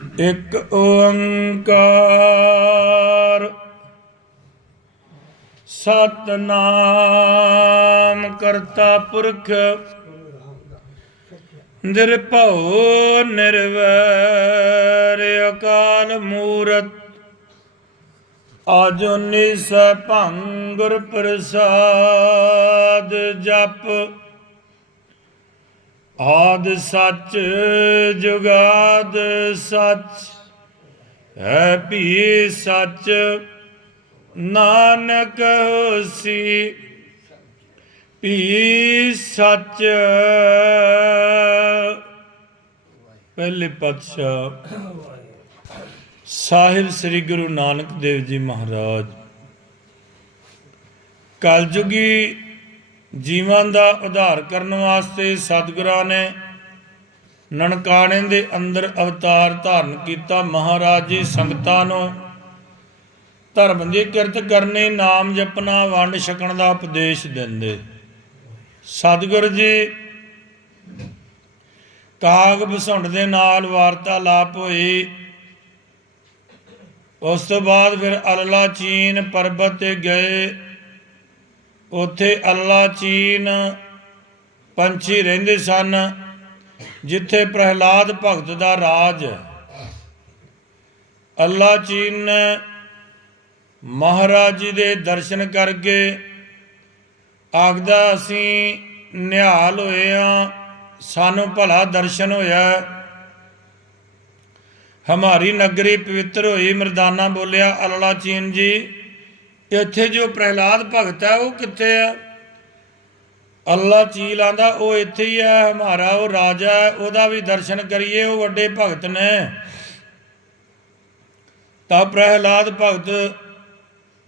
ਇੱਕ ਓੰਕਾਰ ਸਤਿਨਾਮ ਕਰਤਾ ਪੁਰਖ ਨਿਰਭਉ ਨਿਰਵੈਰ ਅਕਾਲ ਮੂਰਤ ਆਜੁਨੀ ਸੈਭੰ ਗੁਰ ਪ੍ਰਸਾਦ ਜਪ ਆਦ ਸੱਚ ਜੁਗਾਦ ਸੱਚ ਹੈ ਭੀ ਸੱਚ ਨਾਨਕ ਹੋਸੀ ਭੀ ਸੱਚ। ਪਹਿਲੇ ਪਾਤਸ਼ਾਹ ਸਾਹਿਬ ਸ੍ਰੀ ਗੁਰੂ ਨਾਨਕ ਦੇਵ ਜੀ ਮਹਾਰਾਜ ਕਲਯੁਗੀ ਜੀਵਾਂ ਦਾ ਉਧਾਰ ਕਰਨ ਵਾਸਤੇ ਸਤਿਗੁਰਾਂ ਨੇ ਨਨਕਾਣੇ ਦੇ ਅੰਦਰ ਅਵਤਾਰ ਧਾਰਨ ਕੀਤਾ। ਮਹਾਰਾਜ ਜੀ ਸੰਗਤਾਂ ਨੂੰ ਧਰਮ ਦੀ ਕਿਰਤ ਕਰਨੀ, ਨਾਮ ਜਪਣਾ, ਵੰਡ ਛਕਣ ਦਾ ਉਪਦੇਸ਼ ਦਿੰਦੇ। ਸਤਿਗੁਰ ਜੀ ਕਾਗ ਬਸੁੰਡ ਦੇ ਨਾਲ ਵਾਰਤਾਲਾਪ ਹੋਈ। ਉਸ ਤੋਂ ਬਾਅਦ ਫਿਰ ਅਲਲਾ ਚੀਨ ਪਰਬਤ ਤੇ ਗਏ। ਉੱਥੇ ਅਲਲਾ ਚੀਨ ਪੰਛੀ ਰਹਿੰਦੇ ਸਨ, ਜਿੱਥੇ ਪ੍ਰਹਿਲਾਦ ਭਗਤ ਦਾ ਰਾਜ ਹੈ। ਅਲਲਾ ਚੀਨ ਨੇ ਮਹਾਰਾਜ ਜੀ ਦੇ ਦਰਸ਼ਨ ਕਰਕੇ ਆਖਦਾ, ਅਸੀਂ ਨਿਹਾਲ ਹੋਏ ਹਾਂ, ਸਾਨੂੰ ਭਲਾ ਦਰਸ਼ਨ ਹੋਇਆ, ਹਮਾਰੀ ਨਗਰੀ ਪਵਿੱਤਰ ਹੋਈ। ਮਰਦਾਨਾ ਬੋਲਿਆ, ਅਲਲਾ ਚੀਨ ਜੀ, ਇੱਥੇ ਜੋ ਪ੍ਰਹਿਲਾਦ ਭਗਤ ਹੈ ਉਹ ਕਿੱਥੇ ਹੈ? ਅੱਲਾ ਚੀਲ ਆਂਦਾ, ਉਹ ਇੱਥੇ ਹੀ ਹੈ, ਹਮਾਰਾ ਉਹ ਰਾਜਾ ਹੈ, ਉਹਦਾ ਵੀ ਦਰਸ਼ਨ ਕਰੀਏ, ਉਹ ਵੱਡੇ ਭਗਤ ਨੇ। ਤਾਂ ਪ੍ਰਹਿਲਾਦ ਭਗਤ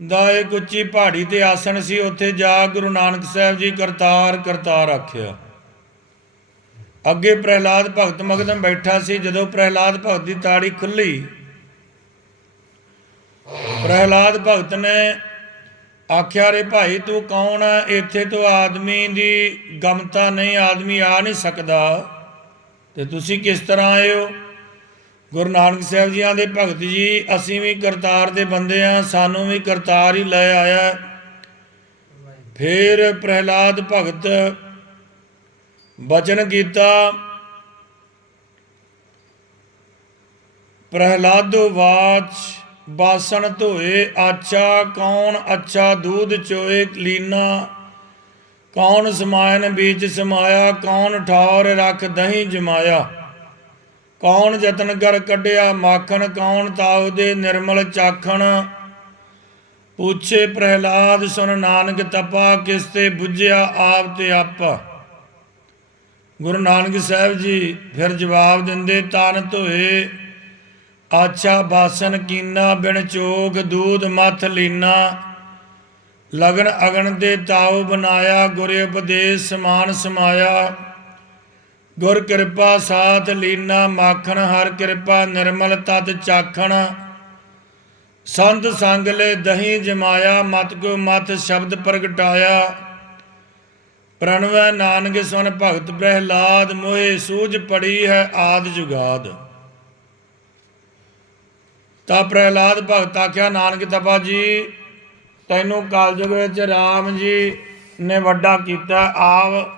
ਦਾ ਇੱਕ ਉੱਚੀ ਪਹਾੜੀ ਤੇ ਆਸਣ ਸੀ, ਉੱਥੇ ਜਾ ਗੁਰੂ ਨਾਨਕ ਸਾਹਿਬ ਜੀ ਕਰਤਾਰ ਕਰਤਾਰ ਆਖਿਆ। ਅੱਗੇ ਪ੍ਰਹਿਲਾਦ ਭਗਤ ਮਗਦਮ ਬੈਠਾ ਸੀ। ਜਦੋਂ ਪ੍ਰਹਿਲਾਦ ਭਗਤ ਦੀ ਤਾੜੀ ਖੁੱਲੀ, ਪ੍ਰਹਿਲਾਦ ਭਗਤ ਨੇ ਆਖਿਆ, ਰੇ ਭਾਈ ਤੂੰ ਕੌਣ ਹੈ? ਇੱਥੇ ਤੋਂ ਆਦਮੀ ਦੀ ਗਮਤਾ ਨਹੀਂ, ਆਦਮੀ ਆ ਨਹੀਂ ਸਕਦਾ, ਤੇ ਤੁਸੀਂ ਕਿਸ ਤਰ੍ਹਾਂ ਆਏ ਹੋ? ਗੁਰੂ ਨਾਨਕ ਸਾਹਿਬ ਜੀਆਂ ਦੇ ਭਗਤ ਜੀ, ਅਸੀਂ ਵੀ ਕਰਤਾਰ ਦੇ ਬੰਦੇ ਹਾਂ, ਸਾਨੂੰ ਵੀ ਕਰਤਾਰ ਹੀ ਲੈ ਆਇਆ। ਫਿਰ ਪ੍ਰਹਿਲਾਦ ਭਗਤ ਬਚਨ ਕੀਤਾ, ਪ੍ਰਹਿਲਾਦੋ ਵਾਚ ਬਾਸਣ ਧੋਏ ਆਚਾ, ਕੌਣ ਅੱਛਾ ਦੂਧ ਚੋਏ ਲੀਨਾ, ਕੌਣ ਸਮਾਇਨ ਬੀਚ ਸਮਾਇਆ, ਕੌਣ ਠੌਰ ਰੱਖ ਦਹੀਂ ਜਮਾਇਆ, ਕੌਣ ਯਤਨ ਕਰ ਕੱਢਿਆ ਮਾਖਣ, ਕੌਣ ਤਾਉ ਦੇ ਨਿਰਮਲ ਚਾਖਣ। ਪੁੱਛੇ ਪ੍ਰਹਿਲਾਦ ਸੁਨ ਨਾਨਕ ਤਪਾ, ਕਿਸ ਤੇ ਬੁੱਝਿਆ ਆਪ ਤੇ ਆਪਾ। ਗੁਰੂ ਨਾਨਕ ਸਾਹਿਬ ਜੀ ਫਿਰ ਜਵਾਬ ਦਿੰਦੇ, ਤਨ ਧੋਏ ਆਛਾ ਬਾਸਨ ਕੀਨਾ, ਬਿਨ ਚੋਗ ਦੂਧ ਮੱਥ ਲੀਨਾ, ਲਗਨ ਅਗਨ ਦੇ ਤਾਉ ਬਨਾਇਆ, ਗੁਰ ਉਪਦੇਸ਼ ਸਮਾਨ ਸਮਾਇਆ, ਗੁਰ ਕਿਰਪਾ ਸਾਥ ਲੀਨਾ, ਮਾਖਣ ਹਰ ਕਿਰਪਾ ਨਿਰਮਲ ਤਤ ਚਾਖਣ, ਸੰਤ ਸੰਗ ਲੈ ਦਹੀਂ ਜਮਾਇਆ, ਮਤ ਕੋ ਮਤ ਸ਼ਬਦ ਪ੍ਰਗਟਾਇਆ, ਪ੍ਰਣਵੈ ਨਾਨਕ ਸੁਨ ਭਗਤ ਪ੍ਰਹਿਲਾਦ, ਮੋਹਿ ਸੂਝ ਪੜੀ ਹੈ ਆਦ ਜੁਗਾਦ। ਤਾਂ ਪ੍ਰਹਿਲਾਦ ਭਗਤ ਆਖਿਆ, ਨਾਨਕ ਤਪਾ ਜੀ, ਤੈਨੂੰ ਕਲਯੁਗ ਵਿੱਚ ਰਾਮ ਜੀ ਨੇ ਵੱਡਾ ਕੀਤਾ। ਆਵ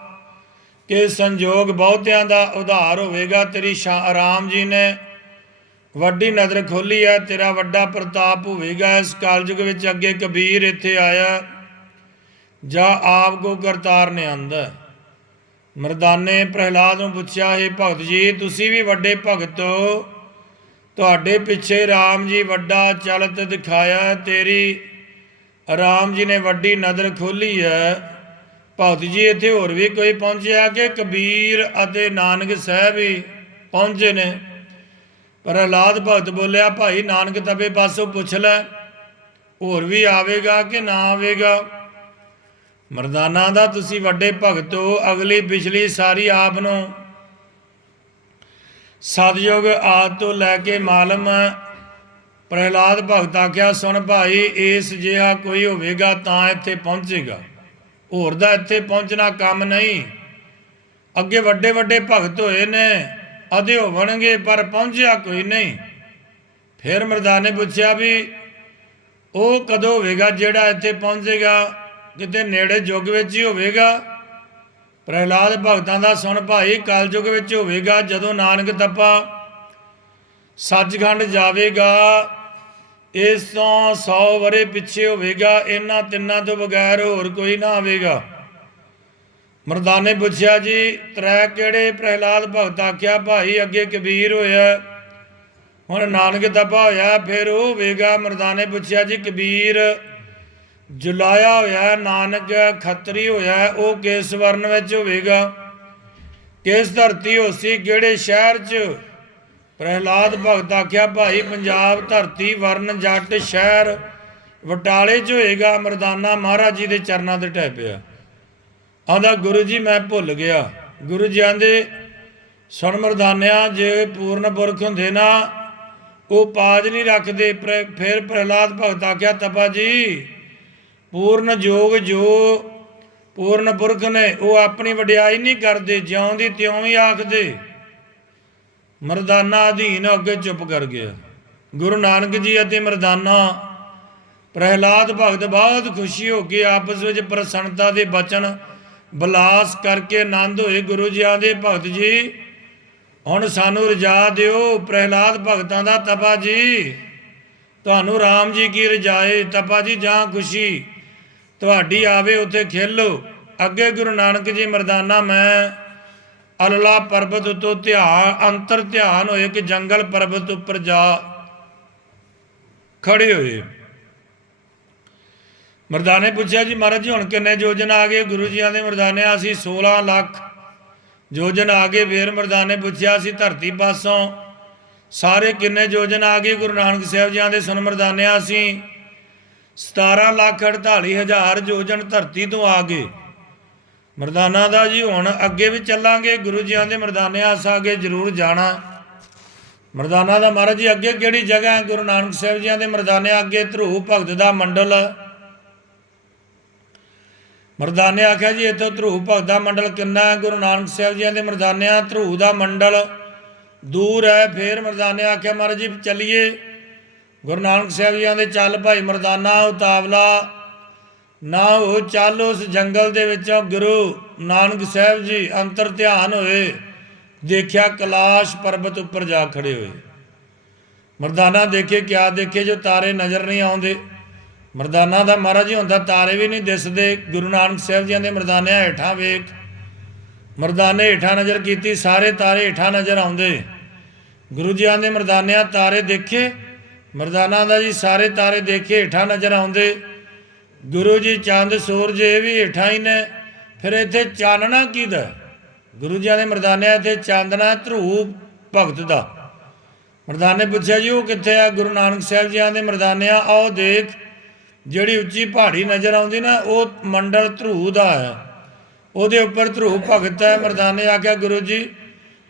ਕਿ ਸੰਜੋਗ ਬਹੁਤਿਆਂ ਦਾ ਉਧਾਰ ਹੋਵੇਗਾ। ਤੇਰੀ ਰਾਮ ਜੀ ਨੇ ਵੱਡੀ ਨਜ਼ਰ ਖੋਲੀ ਹੈ, ਤੇਰਾ ਵੱਡਾ ਪ੍ਰਤਾਪ ਹੋਵੇਗਾ ਇਸ ਕਲਯੁਗ ਵਿੱਚ। ਅੱਗੇ ਕਬੀਰ ਇੱਥੇ ਆਇਆ, ਜਾਂ ਆਪ ਕੋ ਕਰਤਾਰ ਨੇ ਆਂਦਾ। ਮਰਦਾਨੇ ਪ੍ਰਹਿਲਾਦ ਨੂੰ ਪੁੱਛਿਆ, ਇਹ ਭਗਤ ਜੀ, ਤੁਸੀਂ ਵੀ ਵੱਡੇ ਭਗਤ ਹੋ, ਤੁਹਾਡੇ ਪਿੱਛੇ ਰਾਮ ਜੀ ਵੱਡਾ ਚਲਤ ਦਿਖਾਇਆ, ਤੇਰੀ ਰਾਮ ਜੀ ਨੇ ਵੱਡੀ ਨਜ਼ਰ ਖੋਲੀ ਹੈ। ਭਗਤ ਜੀ, ਇੱਥੇ ਹੋਰ ਵੀ ਕੋਈ ਪਹੁੰਚਿਆ ਕਿ ਕਬੀਰ ਅਤੇ ਨਾਨਕ ਸਾਹਿਬ ਹੀ ਪਹੁੰਚੇ ਨੇ? ਪ੍ਰਹਿਲਾਦ ਭਗਤ ਬੋਲਿਆ, ਭਾਈ ਨਾਨਕ ਤਪੇ ਪਾਸੋਂ ਪੁੱਛ ਲੈ, ਹੋਰ ਵੀ ਆਵੇਗਾ ਕਿ ਨਾ ਆਵੇਗਾ? ਮਰਦਾਨਾ ਦਾ ਤੁਸੀਂ ਵੱਡੇ ਭਗਤ ਹੋ, ਅਗਲੀ ਪਿਛਲੀ ਸਾਰੀ ਆਪ ਨੂੰ ਸਤਿਯੁਗ ਆਦਿ ਤੋਂ ਲੈ ਕੇ ਮਾਲਮ। ਪ੍ਰਹਿਲਾਦ ਭਗਤ ਆਖਿਆ, ਸੁਣ ਭਾਈ, ਇਸ ਜਿਹਾ ਕੋਈ ਹੋਵੇਗਾ ਤਾਂ ਇੱਥੇ ਪਹੁੰਚੇਗਾ, ਹੋਰ ਦਾ ਇੱਥੇ ਪਹੁੰਚਣਾ ਕੰਮ ਨਹੀਂ। ਅੱਗੇ ਵੱਡੇ ਵੱਡੇ ਭਗਤ ਹੋਏ ਨੇ, ਅਧੇ ਹੋਵਣਗੇ, ਪਰ ਪਹੁੰਚਿਆ ਕੋਈ ਨਹੀਂ। फिर मर्दाने पूछा भी वो कदों होवेगा जिहड़ा इत्थे पहुँचेगा, किते नेड़े युग विच ही होवेगा। प्रहलाद भगतां दा सुन भाई, कलयुग विच होवेगा जदों नानक तपा सचखंड जावेगा। इस तो 100 वरे पिछे होवेगा, इन्हां तिन्नां तो बगैर होर कोई ना आवेगा। मर्दाने पुछया जी त्रै किहड़े? प्रहलाद भगत आख्या भाई अगे कबीर होया, हुण नानक तपा होया, फिर वो होवेगा। मर्दाने पुछया जी कबीर जुलाया होया, नानक खत्तरी होया, वो किस वर्ण विच होवेगा? किस धरती होसी, किहड़े शहर च? प्रहलाद भगत आख्या भाई पंजाब धरती, वर्ण जट, शहर बटाले च होएगा। मर्दाना महाराज जी के चरणों ते ढह पिया, आंदा गुरु जी मैं भुल गया। गुरु जी आंदे सुन मर्दानिया, जे पूर्ण पुरख हुंदे ना वो पाज नहीं रखते। फिर प्रहलाद भगत आख्या तपा जी पूर्ण जोग जो पूर्ण पुरख ने वो अपनी वडियाई नहीं करते, ज्यों दी त्यों ही आखदे। मर्दाना अधीन अगे चुप कर गया। गुरु नानक जी अते मर्दाना प्रहलाद भगत बहुत खुशी हो के आपस में प्रसन्नता के बचन बिलास करके आनंद होए। गुरु जी आदे भगत जी हुण सानू रजा दिओ। प्रहलाद भगतां दा तपा जी तुहानू राम जी की रजाए। तपा जी जां खुशी तुहाडी आवे उत्थे खेलो। अगे गुरु नानक जी मर्दाना मैं अल्ला पर्बत तो ध्यान अंतर ध्यान होए कि जंगल पर्बत उपर जा खड़े होए। मर्दाने पूछा जी महाराज जी हुण किन्ने योजन आ गए? गुरु जी आंदे मर्दाने असीं 16 लाख योजन आ गए। फिर मर्दाने पूछया असीं धरती पासों सारे किन्ने योजन आ गए? गुरु नानक साहब जी आंदे सुन मर्दाने असीं 17,48,000 योजन धरती तो आ गए। मर्दाना दा जी हुण अगे भी चलांगे? गुरु जी आंदे मर्दाने अस आगे जरूर जाना। मर्दाना दा महाराज जी अगे किहड़ी जगह है? गुरु नानक साहब जी आंदे मर्दाने अगे ध्रुव भगत दा मंडल। मर्दाने आख्या जी इत्थों ध्रुव भगत दा मंडल किन्ना है? गुरु नानक साहब जी आंदे मर्दाने ध्रुव दा मंडल दूर है। फिर मर्दाने आख्या महाराज जी चलिए। गुरु नानक साहब जी आंदे चल भाई मर्दाना उतावला ना हो, चल। उस जंगल दे विचों गुरु नानक साहब जी अंतर ध्यान होए, देखिया कैलाश पर्बत उपर जा खड़े हुए। मर्दाना देखे क्या देखे जो तारे नज़र नहीं आउंदे। मर्दाना दा महाराज जी हुंदा तारे भी नहीं दिसदे। गुरु नानक साहब जी आंदे मर्दाने हेठां वेख। मर्दाने हेठां नज़र कीती, सारे तारे हेठां नज़र आउंदे। गुरु जी आंदे मर्दाने तारे देखे? मर्दाना दा जी सारे तारे देखे, हेठां नज़र आउंदे। गुरु जी चंद सूरज ये भी हेठां ही ने, फिर इत्थे चानना किहदा? गुरु जी आंदे मर्दाने इत्थे चांदना ध्रुव भगत दा। मर्दाने पुछया जी वो कित्थे आ? गुरु नानक साहब जी आंदे मर्दाने आओ देख जिहड़ी उच्ची पहाड़ी नज़र आउंदी ना वो मंडल ध्रुव दा है, ਉਹਦੇ ਉੱਪਰ ध्रुव भगत है। मर्दाने आख्या गुरु जी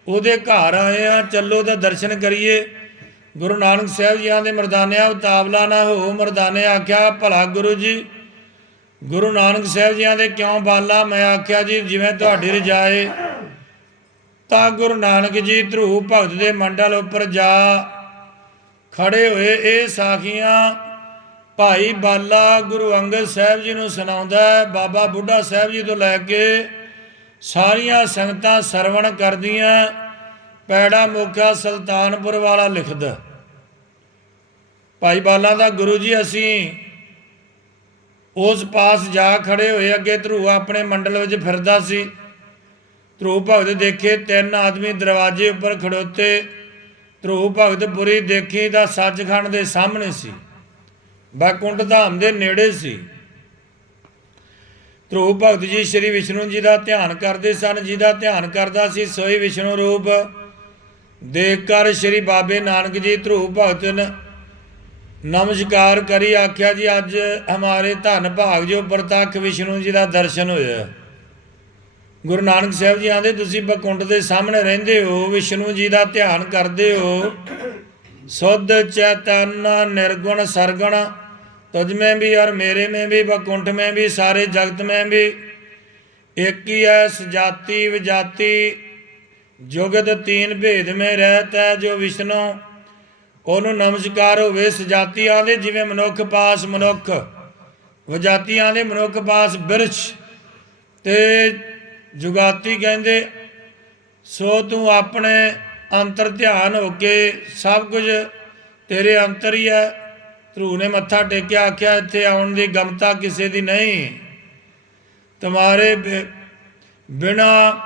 ਉਹਦੇ घर आए हैं, चलो तो दर्शन करिए। गुरु नानक साहब जी आंदे मर्दाने उतावला ना हो। मर्दाने आख्या भला गुरु जी गुरु नानक साहब जी आंदे क्यों बाला? मैं आख्या जी जिवें तुहाडी रजाए। तो गुरु नानक जी ध्रुव भगत के मंडल उपर जा खड़े होए। ये साखियाँ भाई बाला गुरु अंगद साहब जी नूं सुणाउंदा है। बाबा बुढ़ा साहब जी तो लैके सारियां संगतां सरवण करदियां। पैड़ा मुखा सुल्तानपुर वाला लिखदा भाई बाला दा गुरु जी असीं उस पास जा खड़े होए। अगे ध्रुव अपने मंडल विच फिरदा सी। ध्रुव भगत देखे 3 आदमी दरवाजे उपर खड़ोते। ध्रुव भगत पुरी देखी तां सचखंड दे सामने सी, बैकुंठ धाम दे नेड़े सी। ध्रुव भगत जी श्री विष्णु जी का ध्यान करते सन। जिहदा ध्यान करदा सी सोई विष्णु रूप देख कर श्री बाबे नानक जी ध्रुव भगत ने नमस्कार करी आख्या जी अज हमारे धन भाग जो प्रतख विष्णु जी का दर्शन होया। गुरु नानक साहब जी आंदे तुसीं बैकुंठ के सामने रहिंदे हो, विष्णु जी का ध्यान करते हो। शुद्ध चैतन्य निर्गुण सरगुण तुझ में भी और मेरे में भी, बैकुंठ में भी, सारे जगत में भी एक ही है। सजाति विजाति जुगत 3 भेद में रहता है। जो विष्णु ਉਹਨੂੰ ਨਮਸਕਾਰ ਹੋਵੇ। ਸਜਾਤੀਆਂ ਦੇ ਜਿਵੇਂ ਮਨੁੱਖ ਪਾਸ ਮਨੁੱਖ, ਵਜਾਤੀਆਂ ਦੇ ਮਨੁੱਖ ਪਾਸ ਬਿਰਛ, ਤੇ ਜੁਗਾਤੀ ਕਹਿੰਦੇ ਸੋ ਤੂੰ ਆਪਣੇ ਅੰਤਰ ਧਿਆਨ ਹੋ ਕੇ ਸਭ ਕੁਝ ਤੇਰੇ ਅੰਤਰ ਹੀ ਹੈ। ਧਰੂ ਨੇ ਮੱਥਾ ਟੇਕਿਆ, ਆਖਿਆ ਇੱਥੇ ਆਉਣ ਦੀ ਗਮਤਾ ਕਿਸੇ ਦੀ ਨਹੀਂ, ਤੁਮਾਰੇ ਬਿਨਾ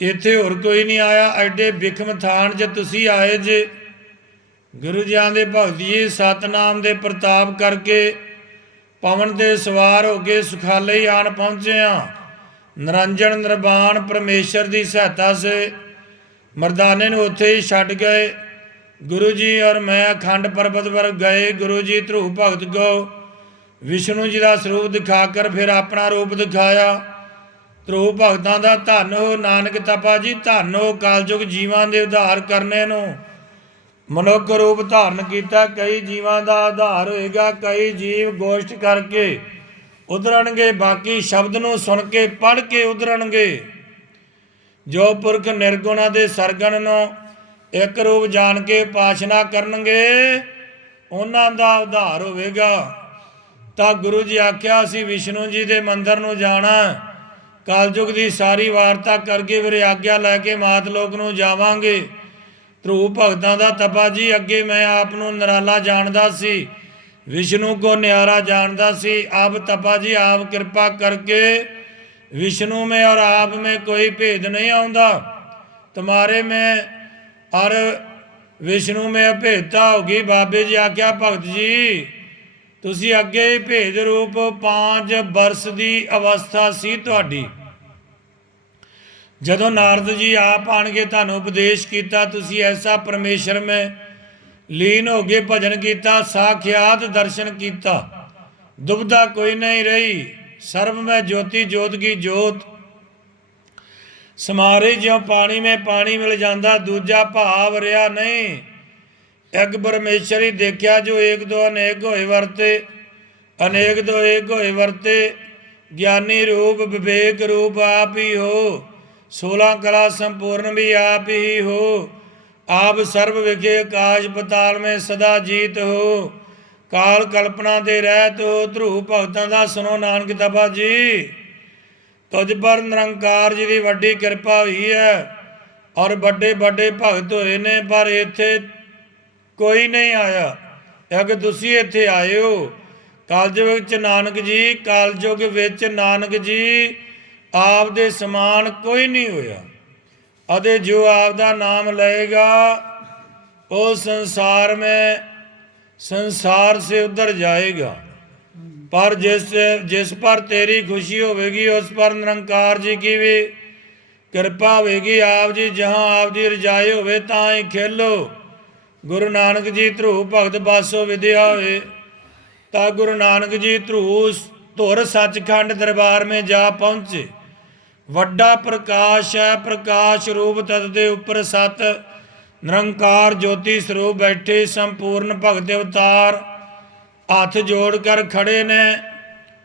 ਇੱਥੇ ਹੋਰ ਕੋਈ ਨਹੀਂ ਆਇਆ। ਐਡੇ ਬਿਖਮ ਥਾਨ 'ਚ ਤੁਸੀਂ ਆਏ ਜੇ। ਗੁਰੂ ਜੀਆਂ ਦੇ ਭਗਤ ਜੀ ਸਤਨਾਮ ਦੇ ਪ੍ਰਤਾਪ ਕਰਕੇ ਪਵਨ ਦੇ ਸਵਾਰ ਹੋ ਕੇ ਸੁਖਾਲੇ ਹੀ ਆਣ ਪਹੁੰਚੇ ਹਾਂ। ਨਿਰੰਜਨ ਨਿਰਵਾਣ ਪਰਮੇਸ਼ਰ ਦੀ ਸਹਾਇਤਾ ਸੇ ਮਰਦਾਨੇ ਨੂੰ ਉੱਥੇ ਹੀ ਛੱਡ ਗਏ। ਗੁਰੂ ਜੀ ਔਰ ਮੈਂ ਅਖੰਡ ਪਰਬਤ ਪਰ ਗਏ। ਗੁਰੂ ਜੀ ਧਰੂ ਭਗਤ ਕੋ ਵਿਸ਼ਨੂੰ ਜੀ ਦਾ ਸਰੂਪ ਦਿਖਾ ਕਰ ਫਿਰ ਆਪਣਾ ਰੂਪ ਦਿਖਾਇਆ। ਧਰੂ ਭਗਤਾਂ ਦਾ ਧੰਨ ਹੋ ਨਾਨਕ ਤਪਾ ਜੀ, ਧੰਨ ਹੋ ਕਲਯੁਗ ਜੀਵਾਂ ਦੇ ਉਧਾਰ ਕਰਨੇ ਨੂੰ ਮਨੁੱਖ ਰੂਪ ਧਾਰਨ ਕੀਤਾ। ਕਈ ਜੀਵਾਂ ਦਾ ਆਧਾਰ ਹੋਏਗਾ, ਕਈ ਜੀਵ ਗੋਸ਼ਟ ਕਰਕੇ ਉਧਰਨਗੇ, ਬਾਕੀ ਸ਼ਬਦ ਨੂੰ ਸੁਣ ਕੇ ਪੜ੍ਹ ਕੇ ਉਧਰਨਗੇ। ਜੋ ਪੁਰਖ ਨਿਰਗੁਣਾ ਦੇ ਸਰਗਣ ਨੂੰ ਇੱਕ ਰੂਪ ਜਾਣ ਕੇ ਉਪਾਸਨਾ ਕਰਨਗੇ, ਉਹਨਾਂ ਦਾ ਉਧਾਰ ਹੋਵੇਗਾ। ਤਾਂ ਗੁਰੂ ਜੀ ਆਖਿਆ ਅਸੀਂ ਵਿਸ਼ਨੂੰ ਜੀ ਦੇ ਮੰਦਰ ਨੂੰ ਜਾਣਾ, ਕਲਯੁਗ ਦੀ ਸਾਰੀ ਵਾਰਤਾ ਕਰਕੇ ਫਿਰ ਆਗਿਆ ਲੈ ਕੇ ਮਾਤ ਲੋਕ ਨੂੰ ਜਾਵਾਂਗੇ। ਧਰੂ ਭਗਤਾਂ ਦਾ ਤਪਾ ਜੀ, ਅੱਗੇ ਮੈਂ ਆਪ ਨੂੰ ਨਿਰਾਲਾ ਜਾਣਦਾ ਸੀ, ਵਿਸ਼ਨੂੰ ਕੋ ਨਿਆਰਾ ਜਾਣਦਾ ਸੀ। ਆਪ ਤਪਾ ਜੀ ਆਪ ਕਿਰਪਾ ਕਰਕੇ विष्णु में और आप में कोई भेद नहीं आउंदा, तुम्हारे में और विष्णु में अभेदता होगी। बाबे जी आख्या भगत जी तुसी अगे भेद रूप 5 वर्ष की अवस्था सी तुहाडी, जदों नारद जी आप आण के तुहानू उपदेश किया, तुसी ऐसा परमेश्वर में लीन हो गए, भजन किया, साख्यात दर्शन किया, दुविधा कोई नहीं रही। सर्व में ज्योति ज्योत की ज्योत समारे, ज्यों पानी में पानी मिल जाता, दूजा भाव रहा नहीं। एक परमेश्वर ही देखा जो एक दो अनेक होए वरते, अनेक दो एक होए वरते। ज्ञानी रूप विवेक रूप आप ही हो, 16 कला संपूर्ण भी आप ही हो। आप सर्व विखे आकाश पताल में सदा जीत हो, काल कल्पना दे रहत हो। ध्रुव भगतां दा सुनो नानक तपा जी, तुझ पर निरंकार जी की वड्डी किरपा हुई है और बड़े बड़े भगत होए ने, पर इत्थे कोई नहीं आया। अग तुसी इत्थे आए हो। कलयुग विच नानक जी, कलयुग विच नानक जी आप दे समान कोई नहीं होया। अते जो आप दा नाम लएगा वो संसार में संसार से उधर जाएगा, पर जिस पर तेरी खुशी होगी उस पर निरंकार जी की भी कृपा होगी। आप जी जहाँ आप जी रजाए होवे तां ही खेलो। गुरु नानक जी ध्रुव भगत बासो विद्या होए, ता गुरु नानक जी ध्रुव धुर सचखंड दरबार में जा पहुँचे। वड्डा प्रकाश है, प्रकाश रूप तद दे उपर सत निरंकार ज्योति स्वरूप बैठे संपूर्ण भगत अवतार हथ जोड़ कर खड़े ने।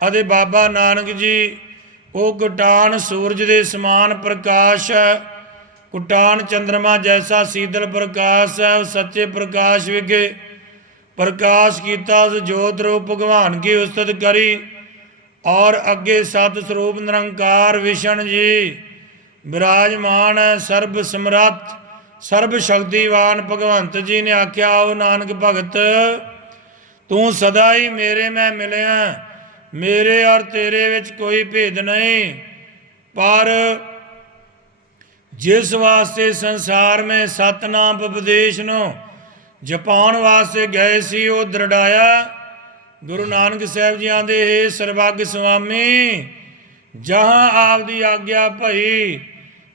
अते बाबा नानक जी वो कुटान सूरज के समान प्रकाश है, कुटान चंद्रमा जैसा शीतल प्रकाश है। उस सच्चे प्रकाश विखे प्रकाश किया, उस जोत रूप भगवान की उस्तत करी और अगे सत स्वरूप निरंकार विष्णु जी विराजमान है। सर्व समर्थ सर्व शक्तिवान भगवंत जी ने आख्या, ओ नानक भगत तू सदा ही मेरे में मिलिया, मेरे और तेरे विच कोई भेद नहीं। पर जिस वास्ते संसार में सतनाम उपदेश नो जपाउण वास्ते गए सी, वो दृढ़ाया। गुरु नानक साहब जी आंदे, हे सर्वग स्वामी जहाँ आप दी आग्या भई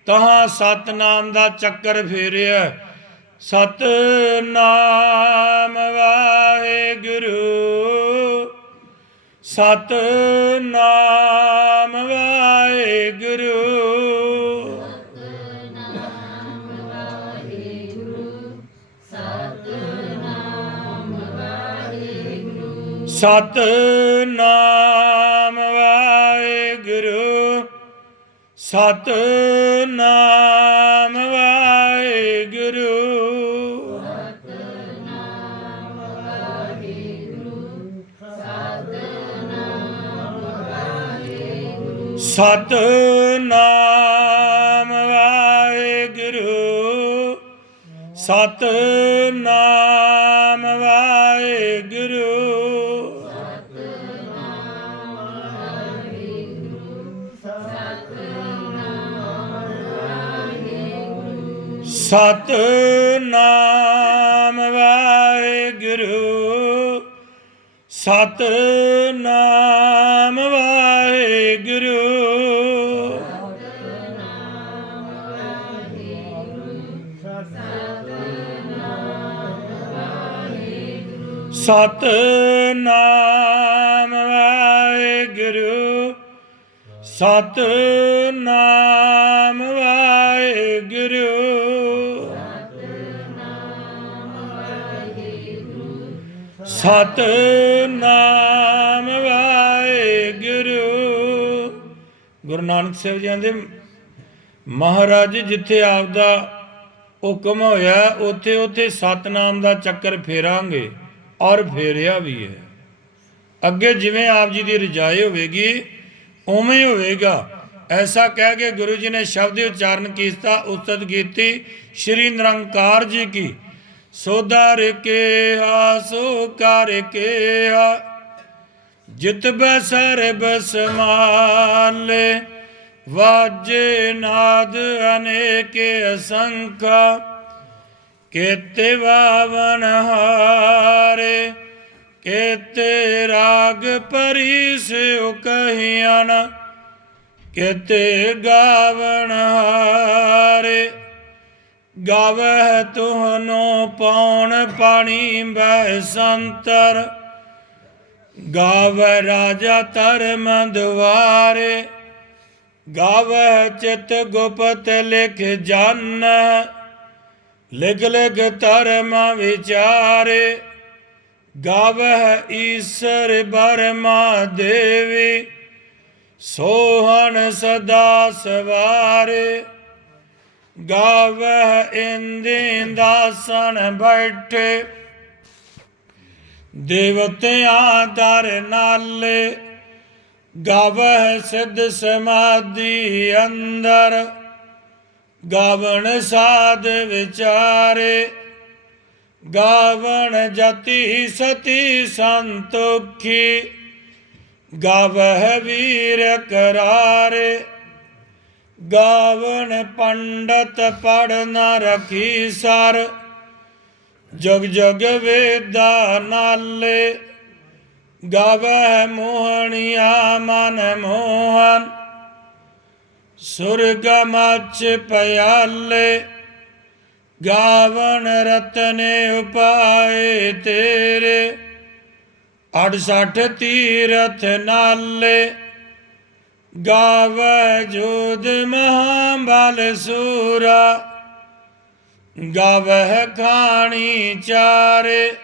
तहाँ सतनाम दा चक्कर फेरिया। सतनाम वाहेगुरु, सतनाम वाहेगुरु, सतनाम वाहेगुरु, सतनाम वाहेगुरु। ਸਤਿਨਾਮ ਵਾਹਿਗੁਰੂ ਸਤਿਨਾਮ ਵਾਹਿਗੁਰੂ ਸਤਿਨਾਮ ਵਾਹਿਗੁਰੂ ਸਤਿਨਾਮ ਵਾਹਿਗੁਰੂ ਸਤਿਨਾਮ ਵਾਹਿਗੁਰੂ ਸਤਿਨਾਮ ਵਾਹਿਗੁਰੂ ਸਤਿਨਾਮ ਵਾਹਿਗੁਰੂ। ਗੁਰੂ ਨਾਨਕ ਸਾਹਿਬ ਜੀ ਦੇ ਮਹਾਰਾਜ ਜਿੱਥੇ ਆਪ ਦਾ ਹੁਕਮ ਹੋਇਆ ਉੱਥੇ ਉੱਥੇ ਸਤਿਨਾਮ ਦਾ ਚੱਕਰ ਫੇਰਾਂਗੇ ਔਰ ਫੇਰਿਆ ਵੀ ਹੈ। ਅੱਗੇ ਜਿਵੇਂ ਆਪ ਜੀ ਦੀ ਰਜਾਈ ਹੋਵੇਗੀ ਉਵੇਂ ਹੋਵੇਗਾ। ਐਸਾ ਕਹਿ ਕੇ ਗੁਰੂ ਜੀ ਨੇ ਸ਼ਬਦ ਉਚਾਰਨ ਕੀਤਾ, ਉਸਤਤ ਕੀਤੀ ਸ਼੍ਰੀ ਨਿਰੰਕਾਰ ਜੀ ਕੀ। ਸੋਧਾਰ ਕੇਹਾ ਸੋ ਕਰ ਕੇਹਾ ਜਿਤ ਬਸਰਬ ਸਮਾਲੇ ਵਾਜੇ ਨਾਦ ਅਨੇਕ ਅਸੰਖਾ ਕੇਤੇ ਵਾਵਨ ਹਾਰੇ ਕੇਤੇ ਰਾਗ ਪਰਿਸਿਉ ਕਹੀਆਂ ਕੇਤੇ ਗਾਵਨ ਹਾਰੇ ਗਾਵਹਿ ਤੁਹਨੋ ਪੌਣ ਪਾਣੀ ਬੈ ਸੰਤਰ ਗਾਵਹਿ ਰਾਜਾ ਧਰਮ ਦੁਆਰੇ ਗਾਵਹਿ ਚਿਤ ਗੁਪਤ ਲਿਖ ਜਨ ਲਿਖ ਲਿਖ ਧਰਮ ਵਿਚਾਰੇ ਗਾਵਹਿ ਈਸਰ ਬਰਮਾ ਦੇਵੀ ਸੋਹਣ ਸਦਾ ਸਵਾਰੇ ਗਾਵਹਿ ਇੰਦਿ ਦਾਸਨ ਬੈਠੇ ਦੇਵਤਿਆਂ ਦਰ ਨਾਲੇ ਗਾਵਹਿ ਸਿੱਧ ਸਮਾਧੀ ਅੰਦਰ ਗਾਵਣ ਸਾਧ ਵਿਚਾਰੇ ਗਾਵਣ ਜਤੀ ਸਤੀ ਸੰਤੋਖੀ ਗਾਵਹਿ ਵੀਰ ਕਰਾਰੇ ਗਾਵਣ ਪੰਡਤ ਪੜ ਨ ਰਖੀ ਸਰ ਜਗ ਜਗ ਵੇਦਾ ਨਾਲੇ ਗਾਵਹਿ ਮੋਹਣੀਆ ਮਨ ਮੋਹਨ ਸੁਰਗ ਮਚ ਪਿਆਲੇ ਗਾਵਣ ਰਤਨ ਉਪਾਏ ਤੇਰੇ 68 ਤੀਰਥ ਨਾਲੇ ਗਾਵੈ ਜੋਧ ਮਹਾਬਲ ਸੂਰਾ ਗਾਵਹਿ ਖਾਣੀ ਚਾਰੇ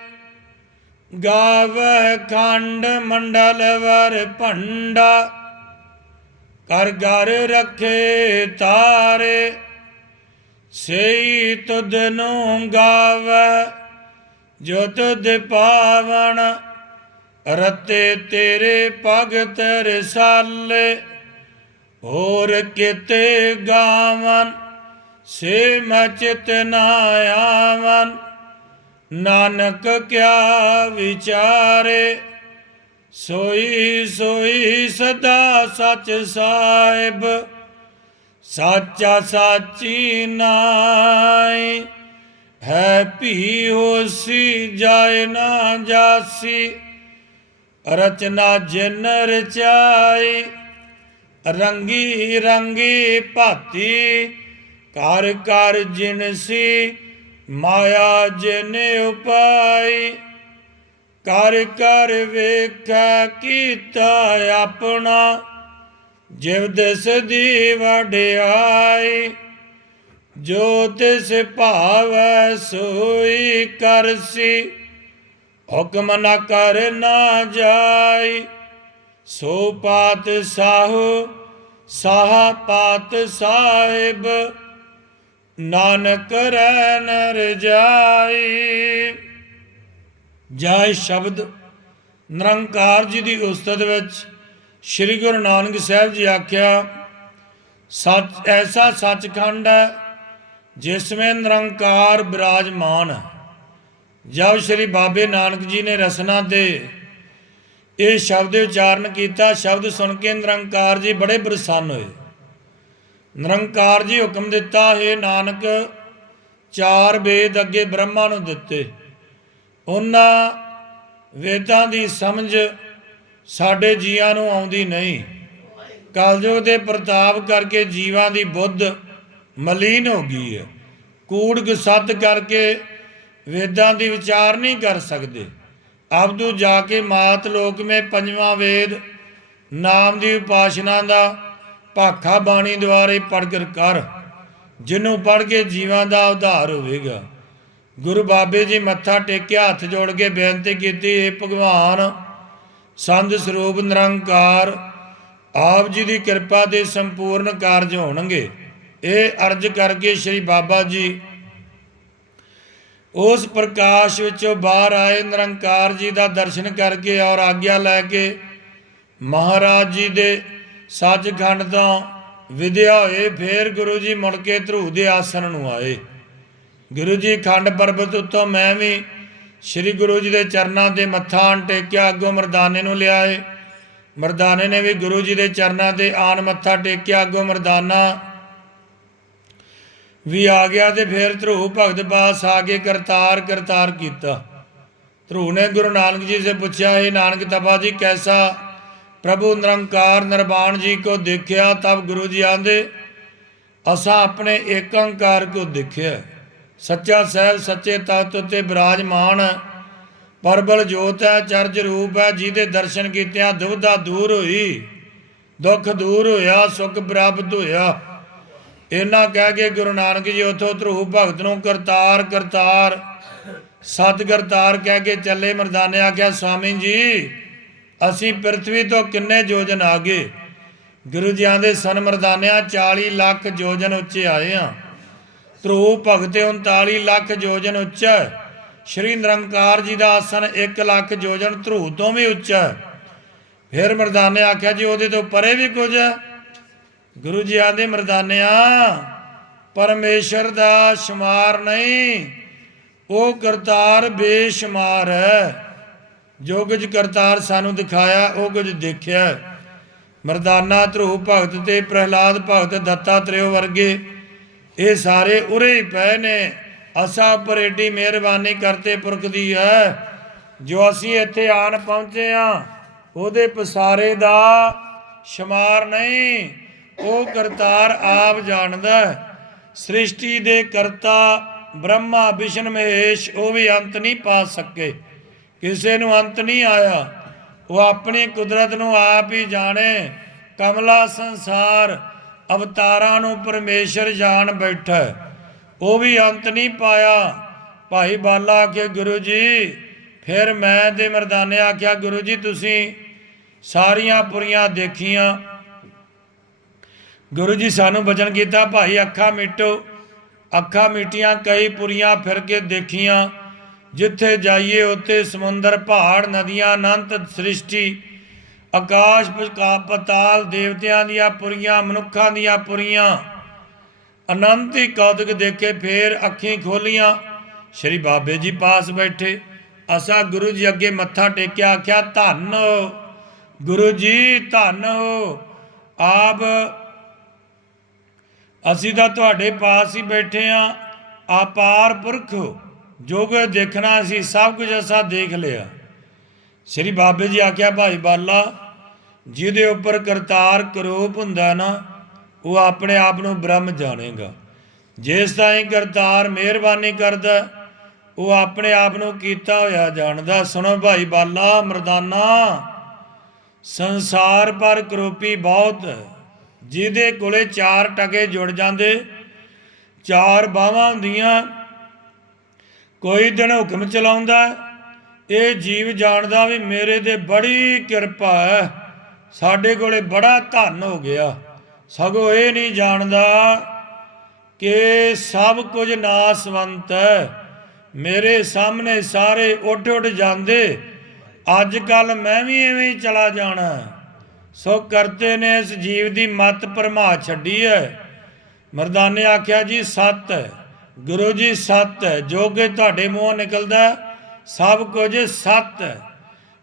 ਗਾਵਹਿ ਖੰਡ ਮੰਡਲ ਵਰ ਭੰਡਾ ਕਰ ਘਰ ਰੱਖੇ ਤਾਰੇ ਸਈ ਤੁਧ ਨੂੰ ਗਾਵੈ ਜੋ ਤੁਧ ਪਾਵਨ ਰਤੇ ਤੇਰੇ ਭਗਤ ਰਸਾਲੇ ਹੋਰ ਕਿਤੇ ਗਾਵਨ ਸੇ ਮਚਿਤ ਨਾ ਆਵਨ ਨਾਨਕ ਕਿਆ ਵਿਚਾਰੇ ਸੋਈ ਸੋਈ ਸਦਾ ਸਚ ਸਾਹਿਬ ਸਾਚਾ ਸਾਚੀ ਨਾਈ ਹੈ ਭੀ ਹੋਸੀ ਜਾਏ ਨਾ ਜਾਸੀ ਰਚਨਾ ਜਿਨ ਰਚਾਈ ਰੰਗੀ ਰੰਗੀ ਭਾਤੀ ਕਰ ਕਰ ਜਿਨਸੀ ਮਾਇਆ ਜਿਨ ਉਪਾਈ ਕਰ ਕਰ ਵੇਖਾ ਕੀਤਾ ਆਪਣਾ ਜਿਵ ਦਿਸ ਦੀ ਵਡਿਆਈ ਜੋ ਤਿਸ ਭਾਵੈ ਸੋਈ ਕਰਸੀ ਹੁਕਮ ਨ ਕਰ ਨਾ ਜਾਈ ਸੋ ਪਾਤ ਸਾਹੋ ਸਾਹਾ ਪਾਤ ਸਾਹਿਬ ਨਾਨਕ ਰਹਿ ਨ ਰਜਾਈ। ਜੈ ਸ਼ਬਦ ਨਿਰੰਕਾਰ ਜੀ ਦੀ ਉਸਤਤ ਵਿੱਚ श्री गुरु नानक साहब जी आख्या, सच ऐसा सचखंड है जिसमें निरंकार विराजमान है। जब श्री बाबे नानक जी ने रसना दे ये शब्द उच्चारण किया, शब्द सुन के निरंकार जी बड़े प्रसन्न हुए। निरंकार जी हुक्म दिता, हे नानक, 4 वेद अगे ब्रह्मा नूं दिते, उन्हां वेदां दी समझ साडे जीआं नूं आउंदी नहीं। कलयुग दे प्रताप करके जीवां दी बुद्ध मलीन हो गई है। कूड़ गुसत करके वेदां दी विचार नहीं कर सकते। अब तू जाके मात लोक में 5वां वेद नाम की उपासना का भाखा बाणी द्वारे प्रगट कर, जिन्हों पढ़ के जीवां का उद्धार होवेगा। गुरु बाबे जी मत्था टेकिया, हथ जोड़ के बेनती की, हे भगवान संत स्वरूप निरंकार, आप जी की कृपा के संपूर्ण कारज होणगे। ये अर्ज करके श्री बाबा जी उस प्रकाश विचों बाहर आए। निरंकार जी का दर्शन करके और आग्या लैके महाराज जी के सचखंड तो विद्या होए। फिर गुरु जी मुड़ के ध्रुव के आसन नूं आए। गुरु जी खंड पर्बत उत्तों मैं भी श्री गुरु जी के चरणों से मत्था टेकिया, अगों मरदाने नूं लियाए। मरदाने ने भी गुरु जी के चरणों से आन मत्था टेकिया, अगों मरदाना भी आ गया। तो फिर ध्रुव भगत पास आके करतार करतार किया। ध्रुव ने गुरु नानक जी से पूछा, हे नानक तपा जी, कैसा प्रभु निरंकार निर्वाण जी को देखा? तब गुरु जी आंदे, असा अपने एकंकार को देखा। सच्चा साहब सच्चे तत्व ते विराजमान है, परबल जोत है, चरज रूप है, जिहदे दर्शन कीतिया दुविधा दूर हुई, दुख दूर होया, सुख प्राप्त होया। इन्ना कह के गुरु नानक जी उतों ध्रुव भगत नूं करतार करतार सत करतार कह के चले। मरदाने आख्या, स्वामी जी असी पृथ्वी तो किन्ने जोजन आ गए? गुरु जी आंदे, सन मरदानिया 40 लाख जोजन उच्चे आए हैं। ध्रुव भगत 39 लाख जोजन उच्चा है। श्री निरंकार जी का आसन 1 लाख जोजन ध्रुव तो भी उच्चा है। फिर मरदाने आख्या, जी वो तो परे भी कुछ है। गुरु जी आंदे, मरदानिया परमेश्वर का शुमार नहीं, वो करतार बेशुमार है। जो कुछ करतार सानू दिखाया वो कुछ देखिया। मरदाना ध्रुव भगत ते प्रहलाद भगत दत्तात्रेय वर्गे ये सारे उरे ही पे ने। असा उपर एडी मेहरबानी करते पुरख दी है, जो असी इत्थे आन पहुंचे हाँ उहदे पसारे दा शुमार नहीं। वो करतार आप जानदा। सृष्टि दे करता ब्रह्मा विष्णु महेश वो भी अंत नहीं पा सके, किसी नूं अंत नहीं आया। वो अपनी कुदरत नूं आप ही जाने। कमला संसार अवतारां नूं परमेश्वर जान बैठा, वो भी अंत नहीं पाया। भाई बाला आखे, गुरु जी फिर मैं ते मरदाने आख्या, गुरु जी तुसीं सारियां पुरियां देखियां। गुरु जी सानू बचन किया, भाई अखा मिटो। अखा मिटियां कई पुरियां फिर के देखियां। जिथे जाइए उत्थे समुंदर पहाड़ नदियां अनंत सृष्टि आकाश पताल देवतियां दियां पुरियां मनुखां दियां पुरियां अनंत ही कौतुक देखे। फिर अखीं खोलियां श्री बाबे जी पास बैठे। असा गुरु जी अगे मत्था टेकिया, आख्या धन हो गुरु जी, धन हो आप। असी तो तुहाडे पास ही बैठे हाँ। अपार पुरख हो, जो कुछ देखना सी सब कुछ असा देख लिया। श्री बाबे जी आख्या, भाई बाला जिहदे उपर करतार करोप हुंदा ना वो अपने आप नूं ब्रह्म जानेगा। जिस ताईं करतार मेहरबानी करदा वो अपने आप नूं कीता होया जानदा। सुनो भाई बाला मरदाना, संसार पर करोपी बहुत है, जिहदे कोले 4 टके जुड़ जाते, 4 बाहां हुंदियां। कोई दिन हुक्म चलाउंदा, ये जीव जानदा भी मेरे ते बड़ी किरपा है, साडे कोले बड़ा धन हो गया। सगों ये नहीं जानदा कि सब कुछ नासवंत है। मेरे सामने सारे उठ उठ जाते, अज कल मैं भी इवें ही चला जाना। ਸੋ ਕਰਤੇ ਨੇ ਇਸ ਜੀਵ ਦੀ ਮਤ ਭਰਮਾ ਛੱਡੀ ਹੈ। ਮਰਦਾਨੇ ਆਖਿਆ ਜੀ ਸੱਤ ਹੈ ਗੁਰੂ ਜੀ, ਸੱਤ ਹੈ ਜੋ ਕਿ ਤੁਹਾਡੇ ਮੂੰਹੋਂ ਨਿਕਲਦਾ ਸਭ ਕੁਝ ਸੱਤ ਹੈ।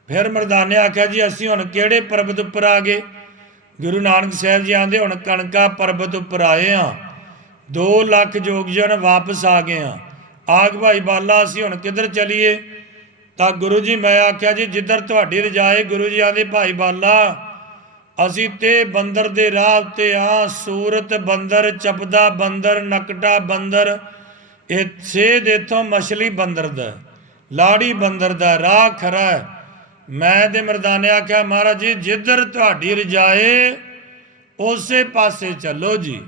ਫਿਰ ਮਰਦਾਨੇ ਆਖਿਆ ਜੀ ਅਸੀਂ ਹੁਣ ਕਿਹੜੇ ਪਰਬਤ ਉੱਪਰ ਆ ਗਏ? ਗੁਰੂ ਨਾਨਕ ਸਾਹਿਬ ਜੀ ਆਂਦੇ ਹੁਣ ਕਣਕਾ ਪਰਬਤ ਉੱਪਰ ਆਏ ਹਾਂ, 2 ਲੱਖ ਜੋਗਜਨ ਵਾਪਸ ਆ ਗਏ ਹਾਂ। ਆਗ ਭਾਈ ਬਾਲਾ ਅਸੀਂ ਹੁਣ ਕਿੱਧਰ ਚਲੀਏ? ਤਾਂ ਗੁਰੂ ਜੀ ਮੈਂ ਆਖਿਆ ਜੀ ਜਿੱਧਰ ਤੁਹਾਡੀ ਰਜਾਏ। ਗੁਰੂ ਜੀ ਆਂਦੇ ਭਾਈ ਬਾਲਾ ਅਸੀਂ ਤੇ ਬੰਦਰ ਦੇ ਰਾਹ ਉੱਤੇ ਆ, ਸੂਰਤ ਬੰਦਰ, ਚਪਦਾ ਬੰਦਰ, ਨਕਟਾ ਬੰਦਰ, ਇਹ ਛੇਦ ਇੱਥੋਂ ਮਛਲੀ ਬੰਦਰ ਦਾ, ਲਾੜੀ ਬੰਦਰ ਦਾ ਰਾਹ ਖਰਾ ਹੈ। ਮੈਂ ਤੇ ਮਰਦਾਨੇ ਆਖਿਆ ਮਹਾਰਾਜ ਜੀ ਜਿੱਧਰ ਤੁਹਾਡੀ ਰਜਾਏ ਉਸੇ ਪਾਸੇ ਚੱਲੋ ਜੀ।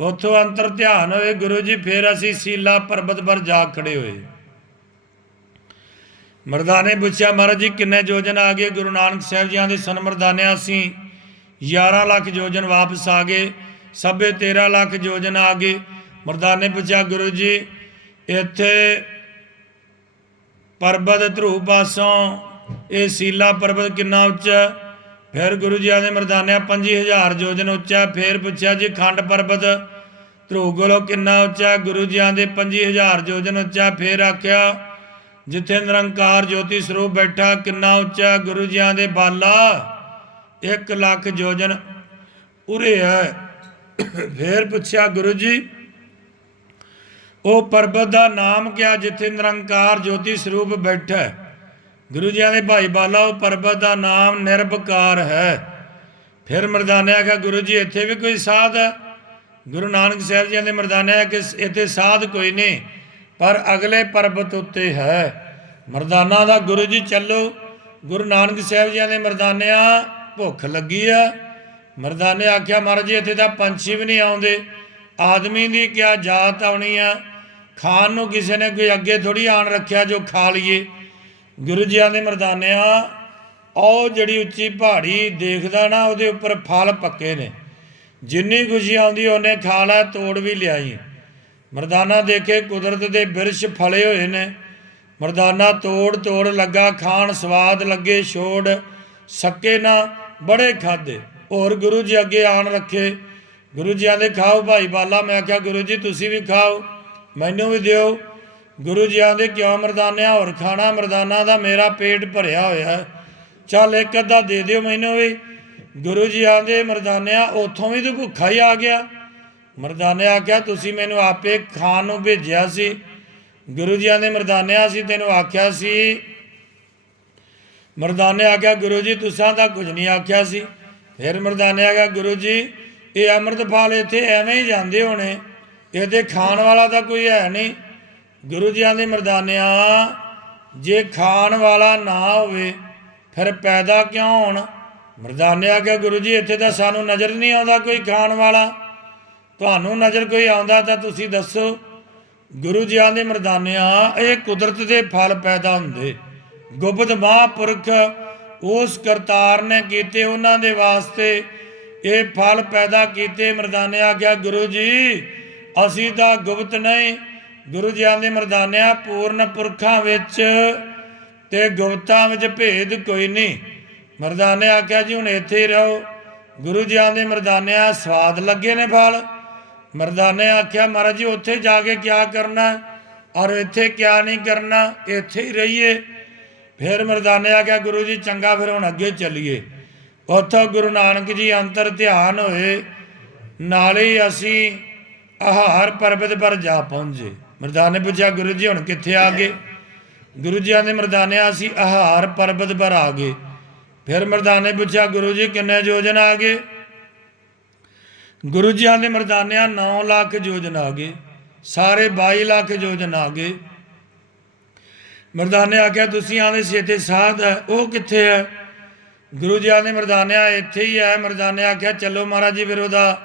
ਉੱਥੋਂ ਅੰਤਰ ਧਿਆਨ ਹੋਏ ਗੁਰੂ ਜੀ। ਫਿਰ ਅਸੀਂ ਸੀਲਾ ਪਰਬਤ ਪਰ ਜਾ ਖੜੇ ਹੋਏ। ਮਰਦਾਨੇ ਪੁੱਛਿਆ ਮਹਾਰਾਜ ਜੀ ਕਿੰਨੇ ਯੋਜਨ ਆ ਗਏ? ਗੁਰੂ ਨਾਨਕ ਸਾਹਿਬ ਜੀ ਦੇ ਸਨ ਮਰਦਾਨਿਆ ਅਸੀਂ 11 ਲੱਖ ਯੋਜਨ ਵਾਪਸ ਆ ਗਏ, ਸਭੇ 13 ਲੱਖ ਯੋਜਨ ਆ ਗਏ। ਮਰਦਾਨੇ ਪੁੱਛਿਆ ਗੁਰੂ ਜੀ ਇੱਥੇ ਪਰਬਤ ਧਰੂਪ ਪਾਸੋਂ ਇਹ ਸੀਲਾ ਪਰਬਤ ਕਿੰਨਾ ਉੱਚਾ? ਫਿਰ ਗੁਰੂ ਜੀ ਆਦੇ ਮਰਦਾਨਿਆ 25,000 ਯੋਜਨ ਉੱਚਾ। ਫਿਰ ਪੁੱਛਿਆ ਜੀ ਖੰਡ ਪਰਬਤ ਧਰੂਪ ਕੋਲੋਂ ਕਿੰਨਾ ਉੱਚਾ? ਗੁਰੂ ਜੀ ਆਦੇ 25,000 ਯੋਜਨ ਉੱਚਾ। ਫਿਰ ਆਖਿਆ ਜਿੱਥੇ ਨਿਰੰਕਾਰ ਜੋਤੀ ਸਰੂਪ ਬੈਠਾ ਕਿੰਨਾ ਉੱਚਾ? ਗੁਰੂ ਜੀ ਆਦੇ ਬਾਲਾ 1 ਲੱਖ ਯੋਜਨ ਉਰੇ ਹੈ। ਫਿਰ ਪੁੱਛਿਆ ਗੁਰੂ ਜੀ ਉਹ ਪਰਬਤ ਦਾ ਨਾਮ ਕਿਆ ਜਿੱਥੇ ਨਿਰੰਕਾਰ ਜੋਤੀ ਸਰੂਪ ਬੈਠਾ? ਗੁਰੂ ਜੀ ਆਦੇ ਭਾਈ ਬਾਲਾ ਉਹ ਪਰਬਤ ਦਾ ਨਾਮ ਨਿਰਭਕਾਰ ਹੈ। ਫਿਰ ਮਰਦਾਨੇ ਆਖਿਆ ਗੁਰੂ ਜੀ ਇੱਥੇ ਵੀ ਕੋਈ ਸਾਧ ਹੈ? ਗੁਰੂ ਨਾਨਕ ਸਾਹਿਬ ਜੀ ਦੇ ਮਰਦਾਨੇ ਆ ਕਿ ਇੱਥੇ ਸਾਧ ਕੋਈ ਨਹੀਂ, ਪਰ ਅਗਲੇ ਪਰਬਤ ਉੱਤੇ ਹੈ। ਮਰਦਾਨਾ ਦਾ ਗੁਰੂ ਜੀ ਚੱਲੋ। ਗੁਰੂ ਨਾਨਕ ਸਾਹਿਬ ਜੀ ਦੇ ਮਰਦਾਨਿਆਂ ਭੁੱਖ ਲੱਗੀ ਆ। ਮਰਦਾਨੇ ਆਖਿਆ ਮਹਾਰਾਜ ਜੀ ਇੱਥੇ ਤਾਂ ਪੰਛੀ ਵੀ ਨਹੀਂ ਆਉਂਦੇ, ਆਦਮੀ ਦੀ ਕਿਆ ਜਾਤ ਆਉਣੀ ਆ? ਖਾਣ ਨੂੰ ਕਿਸੇ ਨੇ ਕੋਈ ਅੱਗੇ ਥੋੜੀ ਆਣ ਰੱਖਿਆ ਜੋ ਖਾ ਲਈਏ। ਗੁਰੂ ਜੀ ਦੇ ਮਰਦਾਨਿਆਂ ਉਹ ਜਿਹੜੀ ਉੱਚੀ ਪਹਾੜੀ ਦੇਖਦਾ ਨਾ ਉਹਦੇ ਉੱਪਰ ਫਲ ਪੱਕੇ ਨੇ, ਜਿੰਨੀ ਖੁਸ਼ੀ ਆਉਂਦੀ ਉਹਨੇ ਖਾ ਲੈ, ਤੋੜ ਵੀ ਲਿਆਈ। ਮਰਦਾਨਾ ਦੇਖੇ ਕੁਦਰਤ ਦੇ ਬਿਰਛ ਫਲੇ ਹੋਏ ਨੇ। ਮਰਦਾਨਾ ਤੋੜ ਲੱਗਾ ਖਾਣ, ਸਵਾਦ ਲੱਗੇ, ਛੋੜ ਸਕੇ ਨਾ, ਬੜੇ ਖਾਦੇ। ਹੋਰ ਗੁਰੂ ਜੀ ਅੱਗੇ ਆਣ ਰੱਖੇ। ਗੁਰੂ ਜੀ ਆਂਦੇ ਖਾਓ ਭਾਈ ਬਾਲਾ। ਮੈਂ ਆਖਿਆ ਗੁਰੂ ਜੀ ਤੁਸੀਂ ਵੀ ਖਾਓ, ਮੈਨੂੰ ਵੀ ਦਿਓ। ਗੁਰੂ ਜੀ ਆਂਦੇ ਕਿਉਂ ਮਰਦਾਨਿਆ ਹੋਰ ਖਾਣਾ? ਮਰਦਾਨਾ ਦਾ ਮੇਰਾ ਪੇਟ ਭਰਿਆ ਹੋਇਆ, ਚੱਲ ਇੱਕ ਅੱਧਾ ਦੇ ਦਿਓ ਮੈਨੂੰ ਵੀ। ਗੁਰੂ ਜੀ ਆਂਦੇ ਮਰਦਾਨਿਆ ਉੱਥੋਂ ਵੀ ਤੂੰ ਭੁੱਖਾ ਹੀ ਆ ਗਿਆ? ਮਰਦਾਨੇ ਆਖਿਆ ਤੁਸੀਂ ਮੈਨੂੰ ਆਪੇ ਖਾਣ ਨੂੰ ਭੇਜਿਆ ਸੀ। ਗੁਰੂ ਜੀ ਆਂਦੇ ਮਰਦਾਨਿਆ ਅਸੀਂ ਤੈਨੂੰ ਆਖਿਆ ਸੀ। ਮਰਦਾਨੇ ਆਖਿਆ ਗੁਰੂ ਜੀ ਤੁਸਾਂ ਤਾਂ ਕੁਝ ਨਹੀਂ ਆਖਿਆ ਸੀ। ਫਿਰ ਮਰਦਾਨੇ ਆਖਿਆ ਗੁਰੂ ਜੀ ਇਹ ਅੰਮ੍ਰਿਤਪਾਲ ਇੱਥੇ ਐਵੇਂ ਹੀ ਜਾਂਦੇ ਹੋਣੇ, ਇਹਦੇ ਖਾਣ ਵਾਲਾ ਤਾਂ ਕੋਈ ਹੈ ਨਹੀਂ। ਗੁਰੂ ਜੀ ਆਂਦੇ ਮਰਦਾਨਿਆ ਜੇ ਖਾਣ ਵਾਲਾ ਨਾ ਹੋਵੇ ਫਿਰ ਪੈਦਾ ਕਿਉਂ ਹੋਣ? ਮਰਦਾਨੇ ਆਖਿਆ ਗੁਰੂ ਜੀ ਇੱਥੇ ਤਾਂ ਸਾਨੂੰ ਨਜ਼ਰ ਨਹੀਂ ਆਉਂਦਾ ਕੋਈ ਖਾਣ ਵਾਲਾ, ਤੁਹਾਨੂੰ ਨਜ਼ਰ ਕੋਈ ਆਉਂਦਾ ਤਾਂ ਤੁਸੀਂ ਦੱਸੋ। ਗੁਰੂ ਜੀ ਆਂਦੇ ਮਰਦਾਨਿਆ ਇਹ ਕੁਦਰਤ ਦੇ ਫਲ ਪੈਦਾ ਹੁੰਦੇ, ਗੁਪਤ ਮਹਾਂਪੁਰਖ ਉਸ ਕਰਤਾਰ ਨੇ ਕੀਤੇ, ਉਹਨਾਂ ਦੇ ਵਾਸਤੇ ਇਹ ਫਲ ਪੈਦਾ ਕੀਤੇ। ਮਰਦਾਨੇ ਆਖਿਆ ਗੁਰੂ ਜੀ ਅਸੀਂ ਤਾਂ ਗੁਪਤ ਨਹੀਂ। ਗੁਰੂ ਜੀ ਆਂਦੇ ਮਰਦਾਨਿਆ ਪੂਰਨ ਪੁਰਖਾਂ ਵਿੱਚ ਤੇ ਗੁਪਤਾਂ ਵਿੱਚ ਭੇਦ ਕੋਈ ਨਹੀਂ। ਮਰਦਾਨੇ ਆਖਿਆ ਜੀ ਹੁਣ ਇੱਥੇ ਹੀ ਰਹੋ। ਗੁਰੂ ਜੀ ਆਂਦੇ ਮਰਦਾਨਿਆ ਸਵਾਦ ਲੱਗੇ ਨੇ ਫਲ? ਮਰਦਾਨੇ ਆਖਿਆ ਮਹਾਰਾਜ ਜੀ ਉੱਥੇ ਜਾ ਕੇ ਕਿਆ ਕਰਨਾ ਔਰ ਇੱਥੇ ਕਿਆ ਨਹੀਂ ਕਰਨਾ, ਇੱਥੇ ਹੀ ਰਹੀਏ। ਫਿਰ ਮਰਦਾਨੇ ਆਖਿਆ ਗੁਰੂ ਜੀ ਚੰਗਾ ਫਿਰ ਹੁਣ ਅੱਗੇ ਚੱਲੀਏ। ਉੱਥੋਂ ਗੁਰੂ ਨਾਨਕ ਜੀ ਅੰਤਰ ਧਿਆਨ ਹੋਏ, ਨਾਲੇ ਅਸੀਂ ਆਹਾਰ ਪਰਬਤ ਪਰ ਜਾ ਪਹੁੰਚੇ। ਮਰਦਾਨੇ ਪੁੱਛਿਆ ਗੁਰੂ ਜੀ ਹੁਣ ਕਿੱਥੇ ਆ ਗਏ? ਗੁਰੂ ਜੀ ਆਂਦੇ ਮਰਦਾਨਿਆ ਅਸੀਂ ਆਹਾਰ ਪਰਬਤ ਪਰ ਆ ਗਏ। ਫਿਰ ਮਰਦਾਨੇ ਪੁੱਛਿਆ ਗੁਰੂ ਜੀ ਕਿੰਨੇ ਯੋਜਨ ਆ ਗਏ? ਗੁਰੂ ਜੀ ਆਂਦੇ ਮਰਦਾਨਿਆ 9 ਲੱਖ ਯੋਜਨ ਆ ਗਏ, ਸਾਰੇ 22 ਲੱਖ ਯੋਜਨ ਆ ਗਏ। ਮਰਦਾਨੇ ਆਖਿਆ ਤੁਸੀਂ ਆਂਦੇ ਸੀ ਇੱਥੇ ਸਾਧ ਹੈ, ਉਹ ਕਿੱਥੇ ਹੈ? ਗੁਰੂ ਜੀ ਆਂਦੇ ਮਰਦਾਨਿਆ ਇੱਥੇ ਹੀ ਹੈ। ਮਰਦਾਨੇ ਆਖਿਆ ਚਲੋ ਮਹਾਰਾਜ ਜੀ ਫਿਰ ਉਹਦਾ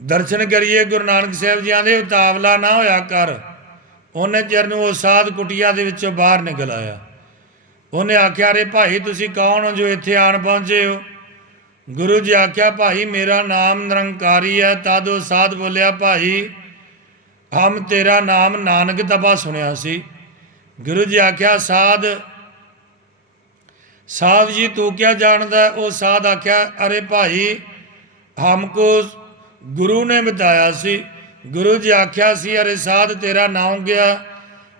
ਦਰਸ਼ਨ ਕਰੀਏ। ਗੁਰੂ ਨਾਨਕ ਸਾਹਿਬ ਜੀ ਆਂਦੇ ਉਤਾਵਲਾ ਨਾ ਹੋਇਆ ਕਰ। ਉਹਨੇ ਚਿਰ ਨੂੰ ਉਹ ਸਾਧ ਕੁਟੀਆ ਦੇ ਵਿੱਚੋਂ ਬਾਹਰ ਨਿਕਲ ਆਇਆ। ਉਹਨੇ ਆਖਿਆ ਰੇ ਭਾਈ ਤੁਸੀਂ ਕੌਣ ਹੋ ਜੋ ਇੱਥੇ ਆਣ ਪਹੁੰਚੇ ਹੋ? ਗੁਰੂ ਜੀ ਆਖਿਆ ਭਾਈ ਮੇਰਾ ਨਾਮ ਨਿਰੰਕਾਰੀ ਹੈ। ਤਦ ਉਹ ਸਾਧ ਬੋਲਿਆ ਭਾਈ ਹਮ ਤੇਰਾ ਨਾਮ ਨਾਨਕ ਤਪਾ ਸੁਣਿਆ ਸੀ। ਗੁਰੂ ਜੀ ਆਖਿਆ साहब जी तू क्या जानता है? वो साध आख्या अरे भाई हमको गुरु ने बताया सी। गुरु जी आख्या सी अरे साध तेरा नाम गया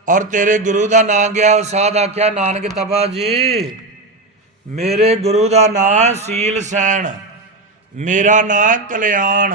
और तेरे गुरु का नाम गया। वो साध आख्या नानक तपा जी मेरे गुरु का नाम सील सैन, मेरा नाम कल्याण।